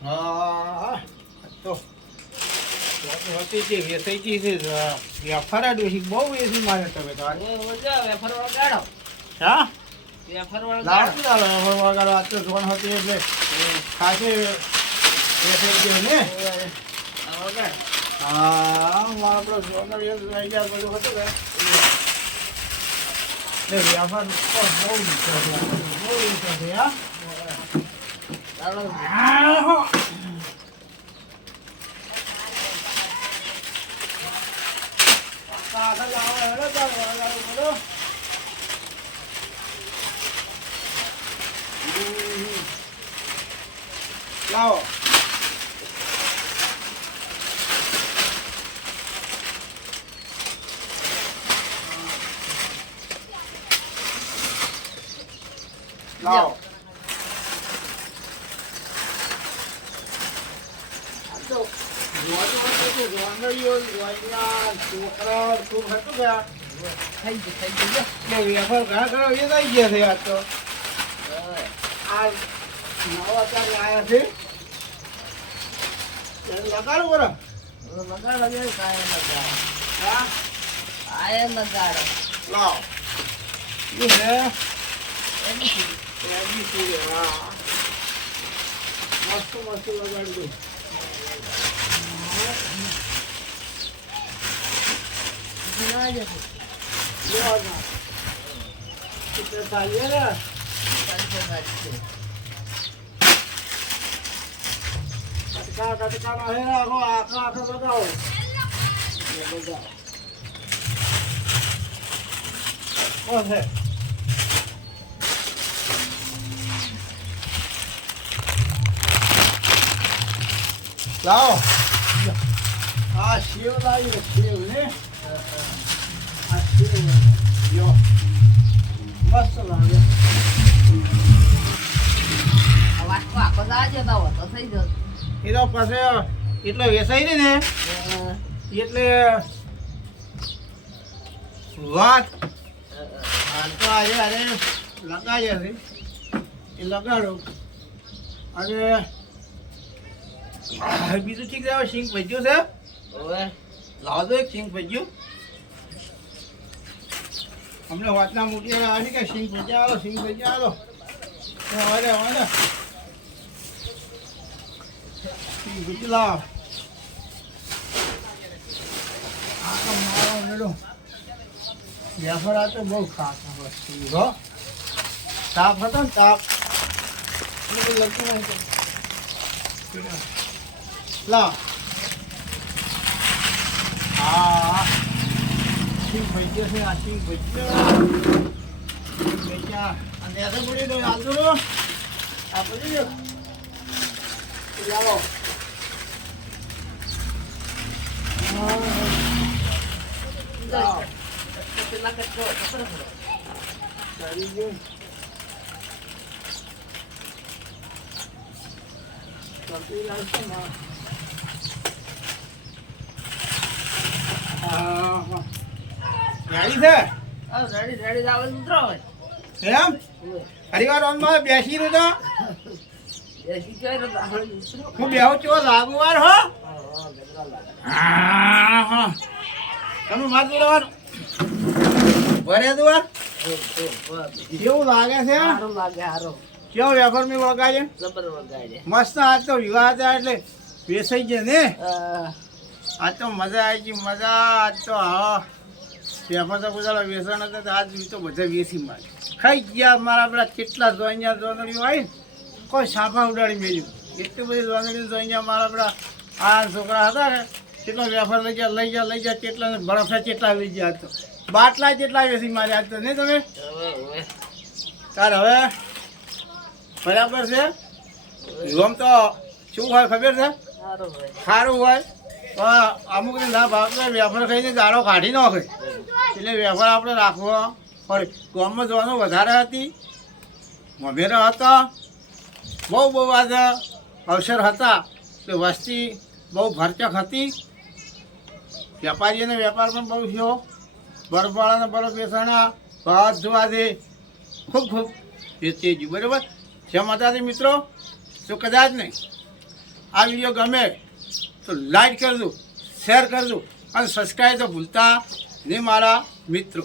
હા તો હતી જે વેસાઈથી છે બહુ એસી મારે તમે તો આજે. વેફરવાળો ગાળો હા તો જોન હતી એટલે ખાસે વેસાઈ ગયો ને હા મારા પેલો જોન લઈ ગયા બહુ બહુ છે હા ચાલો. આહો. કાકા લાવો હેડો તાર વગાડો બોલો. હમ. લાવો લાવો આ તો જોવાનડીઓ, જોવાનિયા, છોકરા, ખૂબ હતું કે થઈ ગયું, થઈ ગયું, લ્યો. કે વેપાર ઘણા ઘણા થઈ ગયા છે આજ તો. આ નવા અત્યારે આવ્યા છે. લગાડું બરો. લગાડ લગાડો લ્યો, કાંઈ હા? આયે લગાડો. લાવો. એમ શું? હા. મસ્ત મસ્ત લગાડી. Olha, logo, que pesadinha. Pode pegar de Não Katika não. mahera não, akasa na daw. não. ba? não, hey. લાવો. આ સેવ લાવી છે, સેવ ને? આ સેવ લ્યો. મસ્ત લાગે. એ તો પછી એટલો વેસાઈ ને ને? એટલે વાત. હાલ તો આજે અરે લગાડ્યા છે. એ લગાડો. અને બીજું ઠીક છે સિંગ ભજ્યું છે. હવે? લાવો તો એક સિંગ ભજ્યું અમને વાતના મોટી આવી કે સિંગ ભજ્યા આવો સિંગ ભજ્યા આવો વારે વારે સિંગ ભજ્યું લાવો. આ તો બહુ ખાસ વસ્તુ હો. તાપ હતો ને તાપ. લગતું નહીં લાવ હા સિંગ ભજ્યો છે આ ભજ્યો સિંગ ભજ્યા અને એસે પડી દો હાલતું આ પડી ગયો ચાલો પેલા કચરો. ચડી ગયું ચડી જાય ગાડી છે? રેડી રેડી આવે ઉતરો. એમ. હરિવાર ઓનમાં બેસી રહ્યો તો? હું બેહું છું લાગુવાર હો? લાગે. હા હા. તમે મારતું રહેવાનું ભરે દુવાર કેવું લાગે છે? કેવો વેપાર મેં વગાડે મસ્ત આજ તો વિવાહ એટલે બેસાઈ ગયા ને? આજ તો મજા આવી ગઈ મજા. આજ તો હા. વેપાર તો બધા વેસણ હતા તો આજ તો બધા વેસી મારે ખાઈ ગયા મારા પેલા કેટલા જોઈયા જોનડીઓ આવી કોઈ સાફા ઉડાડી મેળ્યું. એટલી બધી જોનડીઓ જોઈયા મારા પેલા આ છોકરા હતા ને કેટલો વેફર લઈ ગયા લઈ ગયા લઈ ગયા કેટલા બરફે કેટલા લઈ ગયા આજ તો. બાટલા જેટલા વેસી માર્યા આજ તો નહીં તમે? તાર હવે બરાબર છે? રોમ તો શું હોય ખબર છે? સારું હોય? અમુક ને હોય, વેપાર ખાઈને ગાળો કાઢી નાખે. એટલે વેફર આપણે રાખવો. પડે ગામમાં જવાનું વધારે હતી. મમેરા હતા. બહુ બહુ આજ અવસર હતા. કે વસ્તી બહુ ભરચક હતી. વેપારીઓને વેપાર પણ બહુ થયો. બરફવાળાને બરફ બેસાણા ભાત જોવા દે ખૂબ ખૂબ વેચી ગયું બરાબર? છે માતાજી મિત્રો. તો કદાચ નહીં. આ વીડિયો ગમે તો લાઈક કરજો શેર કરજો અને સબસ્ક્રાઈબ તો ભૂલતા નહીં મારા મિત્રો